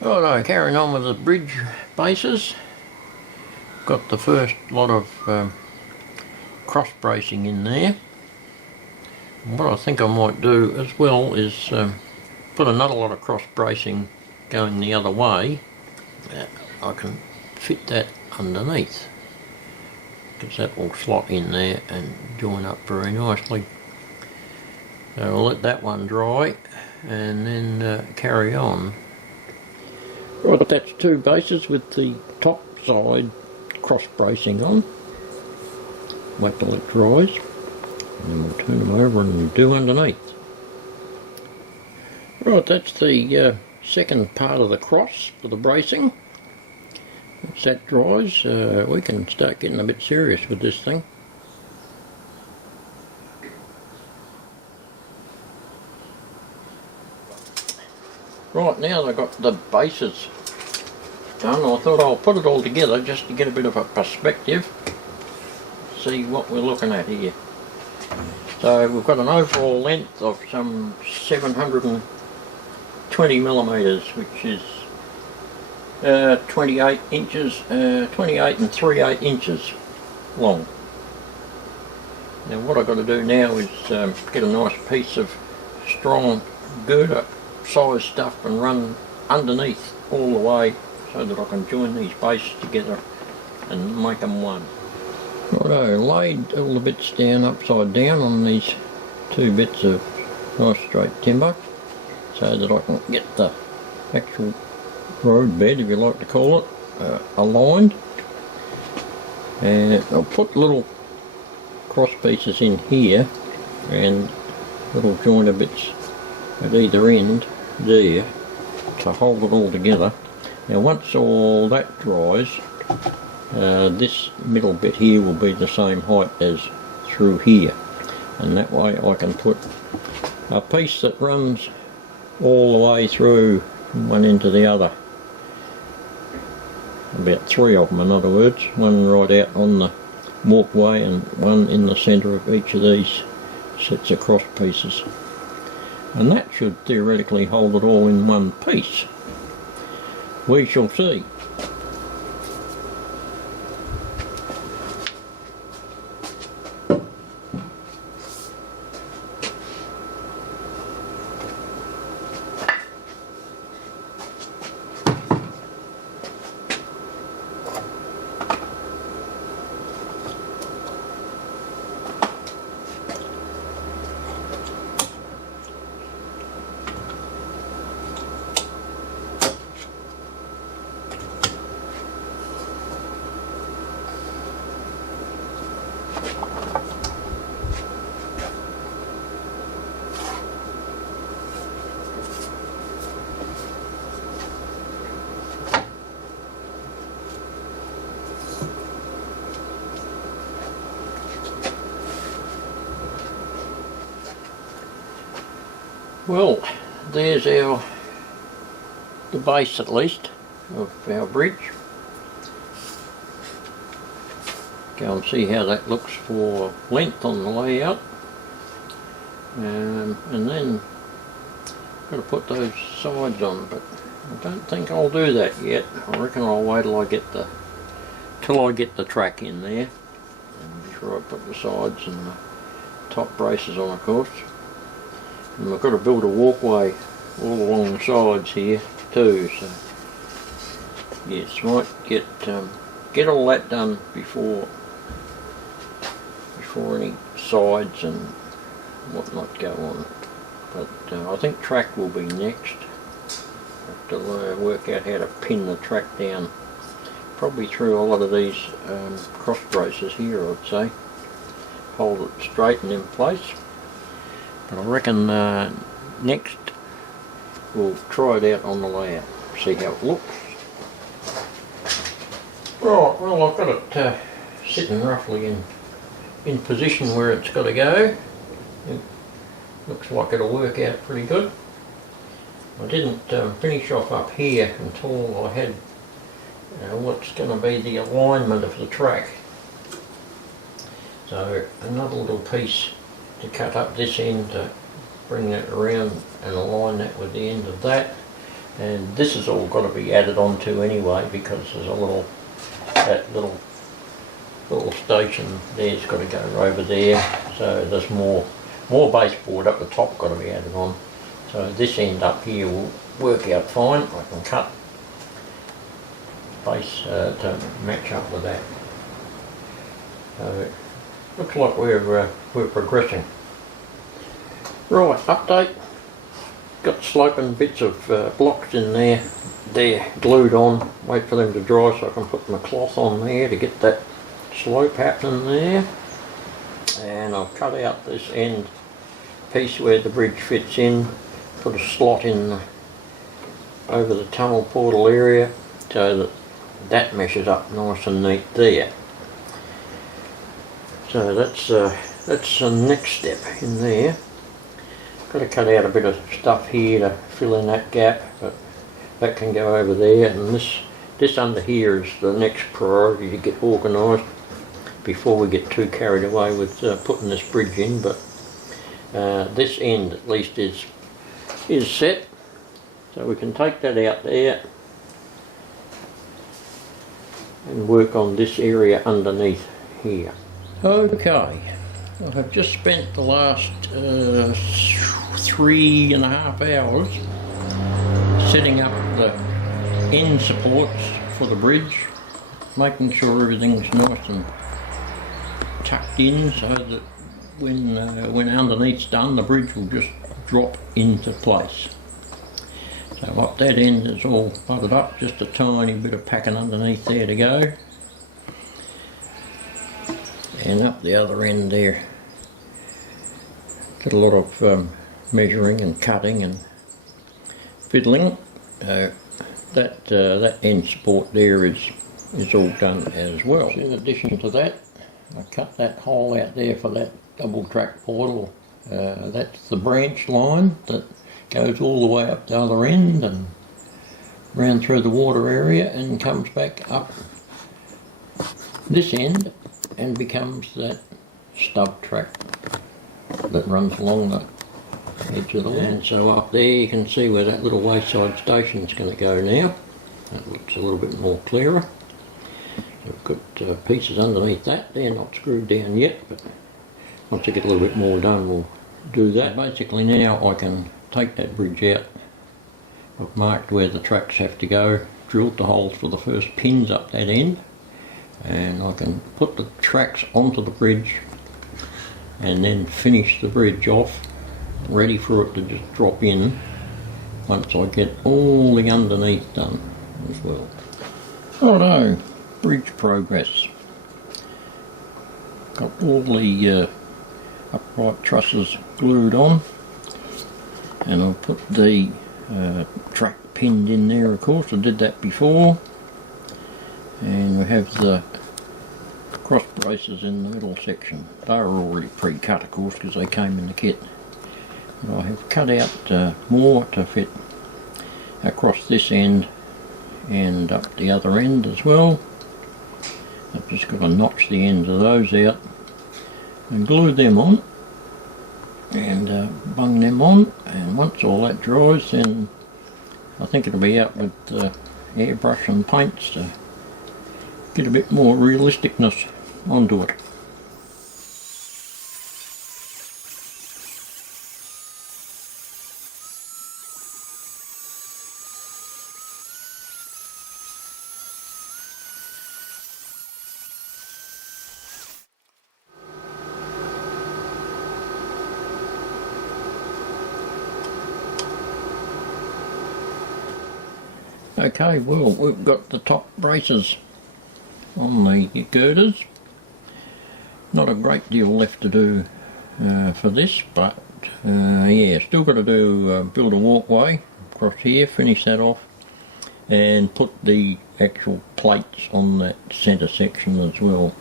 Righto, carrying on with the bridge bases. Got the first lot of cross bracing in there. And what I think I might do as well is put another lot of cross bracing going the other way. I can fit that underneath, because that will slot in there and join up very nicely. So I'll let that one dry and then carry on. Right, that's two bases with the top side cross bracing on. Wait till it dries, and then we'll turn them over and do underneath. Right, that's the second part of the cross for the bracing. Once that dries, we can start getting a bit serious with this thing. Right, now I've got the bases done, I thought I'll put it all together just to get a bit of a perspective, see what we're looking at here. So we've got an overall length of some 720 millimetres, which is 28 inches, 28 and 3/8 inches long. Now what I've got to do now is get a nice piece of strong girder size stuff and run underneath all the way so that I can join these bases together and make them one. Righto, laid all the bits down upside down on these two bits of nice straight timber so that I can get the actual road bed, if you like to call it, aligned. And I'll put little cross pieces in here and little joiner bits at either end there to hold it all together. Now once all that dries, this middle bit here will be the same height as through here, and that way I can put a piece that runs all the way through from one end to the other. About three of them, in other words, one right out on the walkway and one in the centre of each of these sets of cross pieces. And that should theoretically hold it all in one piece. We shall see. Well, there's the base at least of our bridge. Go and see how that looks for length on the layout, and then got to put those sides on, but I don't think I'll do that yet. I reckon I'll wait till I get the track in there, and before I put the sides and the top braces on, of course. And I've got to build a walkway all along the sides here too, so yes, might get all that done before any sides and whatnot go on. But I think track will be next. Have to work out how to pin the track down, probably through a lot of these cross braces here, I'd say. Hold it straight and in place. But I reckon next we'll try it out on the layout, see how it looks. Right, well I've got it sitting roughly in position where it's got to go. It looks like it'll work out pretty good. I didn't finish off up here until I had what's going to be the alignment of the track. So another little piece to cut up this end to bring that around and align that with the end of that, And this has all got to be added onto anyway, because there's that little station there's got to go over there, so there's more baseboard up the top got to be added on. So this end up here will work out fine. I can cut base to match up with that. So looks like we're progressing. Right, update. Got sloping bits of blocks in there. They're glued on. Wait for them to dry so I can put my cloth on there to get that slope happening there. And I've cut out this end piece where the bridge fits in. Put a slot in over the tunnel portal area so that meshes up nice and neat there. So that's the next step in there. Got to cut out a bit of stuff here to fill in that gap, but that can go over there. And this under here is the next priority to get organised before we get too carried away with putting this bridge in. But this end at least is set, so we can take that out there and work on this area underneath here. Okay, I have just spent the last 3.5 hours setting up the end supports for the bridge, making sure everything's nice and tucked in so that when underneath's done, the bridge will just drop into place. So up that end is all butted up, just a tiny bit of packing underneath there to go. And up the other end there, did a lot of measuring and cutting and fiddling. That end support there is all done as well. In addition to that, I cut that hole out there for that double track portal. That's the branch line that goes all the way up the other end and round through the water area and comes back up this end and becomes that stub track that runs along the edge of the land. And so up there you can see where that little wayside station is going to go now. That looks a little bit more clearer. I've got pieces underneath that. They're not screwed down yet, but once I get a little bit more done we'll do that. Basically now I can take that bridge out. I've marked where the tracks have to go, drilled the holes for the first pins up that end, and I can put the tracks onto the bridge and then finish the bridge off, ready for it to just drop in once I get all the underneath done as well. Righto, bridge progress. Got all the upright trusses glued on, and I'll put the track pinned in there. Of course I did that before, and we have the cross braces in the middle section. They were already pre-cut of course because they came in the kit. But I have cut out more to fit across this end and up the other end as well. I've just got to notch the ends of those out and glue them on and bung them on, and once all that dries then I think it'll be out with airbrush and paints to get a bit more realisticness onto it. Okay, well, we've got the top braces on the girders. Not a great deal left to do for this, but yeah, still got to do build a walkway across here, finish that off, and put the actual plates on that centre section as well.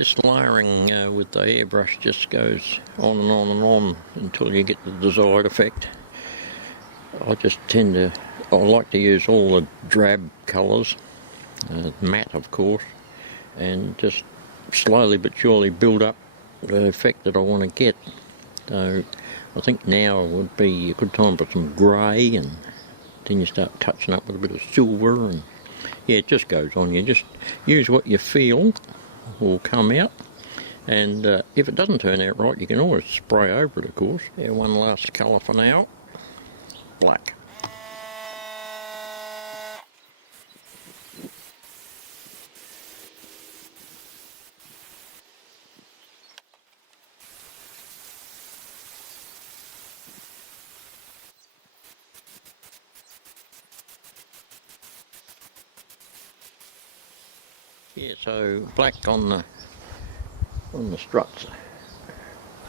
This layering with the airbrush just goes on and on and on until you get the desired effect. I like to use all the drab colours, matte of course, and just slowly but surely build up the effect that I want to get. So I think now would be a good time for some grey, and then you start touching up with a bit of silver, and yeah, it just goes on. You just use what you feel will come out, and if it doesn't turn out right, you can always spray over it, of course. Yeah, one last colour for now, black. Yeah, so black on the struts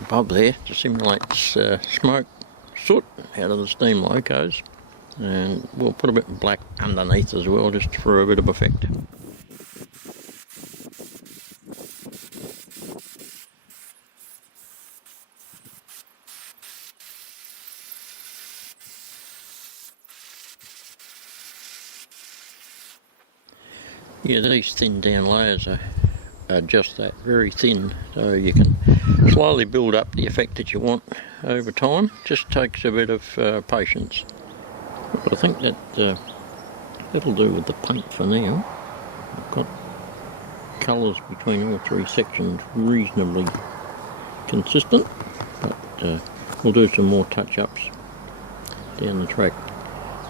above there to simulate smoke, soot out of the steam locos, and we'll put a bit of black underneath as well, just for a bit of effect. Yeah, these thin down layers are just that, very thin, so you can slowly build up the effect that you want over time. Just takes a bit of patience. But I think that that'll do with the paint for now. I've got colours between all three sections reasonably consistent, but we'll do some more touch-ups down the track.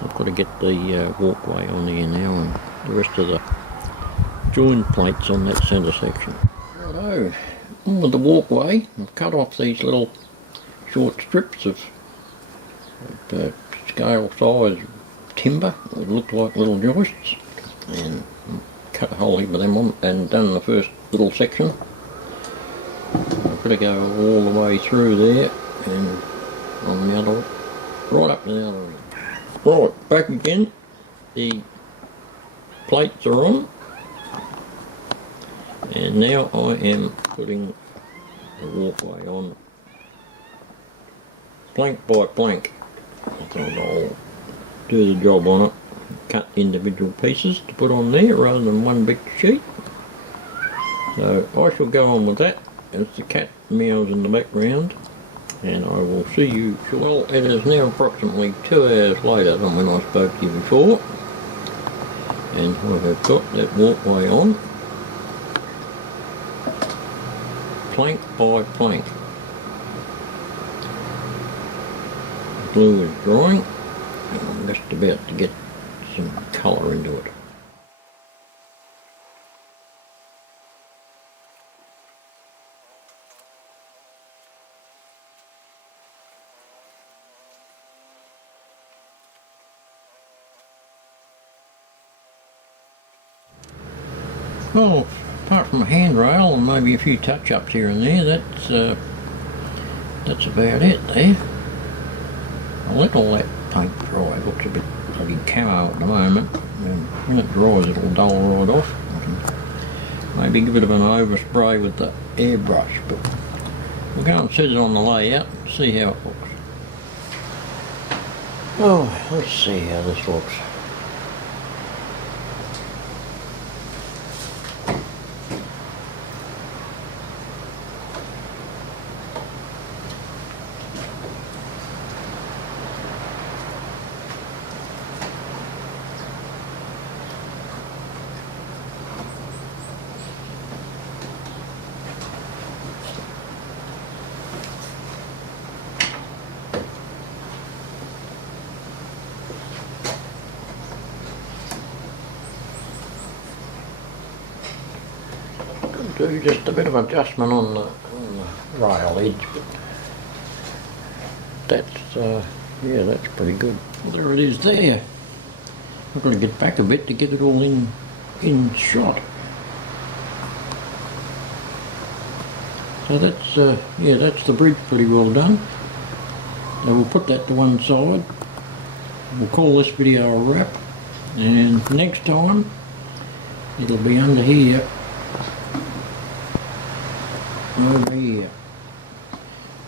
I've got to get the walkway on there now, and the rest of the join plates on that centre section. Righto, on with the walkway. I've cut off these little short strips of scale size timber that look like little joists, and cut a hole heap of them on and done the first little section. I've got to go all the way through there and on the other, right up to the other end. Right, back again. The plates are on. And now I am putting the walkway on plank by plank. I thought I'll do the job on it, cut individual pieces to put on there rather than one big sheet. So I shall go on with that as the cat meows in the background, and I will see you. Well, it is now approximately 2 hours later than when I spoke to you before, and I have got that walkway on. Plank by plank. The glue is drying, and I'm just about to get some colour into it. Well, apart from a handrail and maybe a few touch-ups here and there, that's about it there. I'll let all that paint dry. It looks a bit bloody camo at the moment, and when it dries it'll dull right off. I can maybe give it an overspray with the airbrush, but we'll go and set it on the layout and see how it looks. Oh, let's see how this looks. Do just a bit of adjustment on the rail edge, but that's yeah, that's pretty good. Well, there it is there. I've got to get back a bit to get it all in shot. So that's yeah, that's the bridge pretty well done. So we'll put that to one side. We'll call this video a wrap, and next time it'll be under here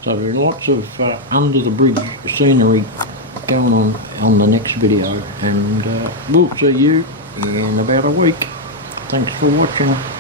So lots of under the bridge scenery going on the next video, and we'll see you in about a week. Thanks for watching.